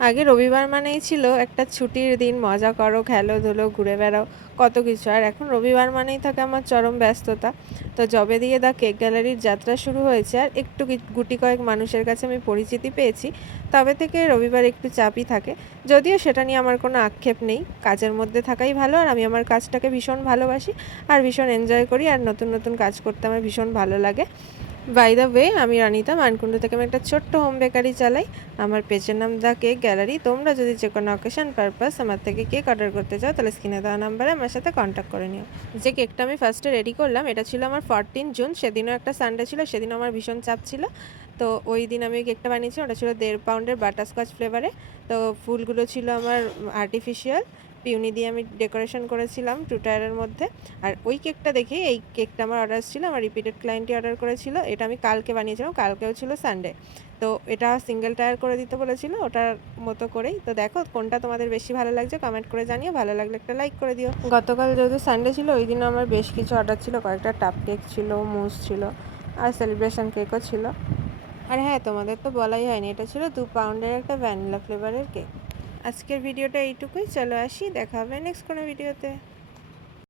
আগে রবিবার মানেই ছিল একটা ছুটির দিন, মজা করো, খেলো-ধুলো, ঘুরে বেড়াও, কত কিছু। আর এখন রবিবার মানেই থাকে আমার চরম ব্যস্ততা। তো যবে দিয়ে দ্য কেক গ্যালারির যাত্রা শুরু হয়েছে আর একটু গুটি কয়েক মানুষের কাছে আমি পরিচিতি পেয়েছি, তবে থেকে রবিবার একটু চাপই থাকে। যদিও সেটা নিয়ে আমার কোনো আক্ষেপ নেই। কাজের মধ্যে থাকাই ভালো, আর আমি আমার কাজটাকে ভীষণ ভালোবাসি আর ভীষণ এনজয় করি, আর নতুন নতুন কাজ করতে আমার ভীষণ ভালো লাগে। বাই দ্য ওয়ে, আমি রানিতা মানকুণ্ডু থেকে আমি একটা ছোট্ট হোম বেকারি চালাই। আমার পেজের নাম দ্য কেক গ্যালারি। তোমরা যদি যে কোনো অকেশন পারপাস আমার থেকে কেক অর্ডার করতে চাও, তাহলে স্ক্রিনে দেওয়া নাম্বারে আমার সাথে কন্ট্যাক্ট করে নিও। যে কেকটা আমি ফার্স্টে রেডি করলাম, এটা ছিল আমার 14 জুন। সেদিনও একটা সানডে ছিল, সেদিনও আমার ভীষণ চাপ ছিল। তো ওই দিন আমি ওই কেকটা বানিয়েছিলাম। ওটা ছিল 1.5 পাউন্ডের বাটারস্কচ ফ্লেভারে। তো ফুলগুলো ছিল আমার আর্টিফিশিয়াল পিউনি দিয়ে আমি ডেকোরেশন করেছিলাম 2 টায়ারের মধ্যে। আর ওই কেকটা দেখেই এই কেকটা আমার অর্ডার ছিল, আমার রিপিটেড ক্লায়েন্টই অর্ডার করেছিল। এটা আমি কালকে বানিয়েছিলাম, কালকেও ছিল সানডে। তো এটা সিঙ্গেল টায়ার করে দিতে বলেছিল, ওটার মতো করেই। তো দেখো কোনটা তোমাদের বেশি ভালো লাগছে, কমেন্ট করে জানিও। ভালো লাগলে একটা লাইক করে দিও। গতকাল যেহেতু সানডে ছিল, ওই দিনও আমার বেশ কিছু অর্ডার ছিল। কয়েকটা টাপ কেক ছিল, মুস ছিল, আর সেলিব্রেশন কেকও ছিল। আর হ্যাঁ, তোমাদের তো বলাই হয়নি, এটা ছিল 2 পাউন্ডের একটা ভ্যানিলা ফ্লেভারের কেক। আজকের ভিডিওটা এইটুকুই। চলো আসি, দেখা হবে নেক্সট কোনো ভিডিওতে।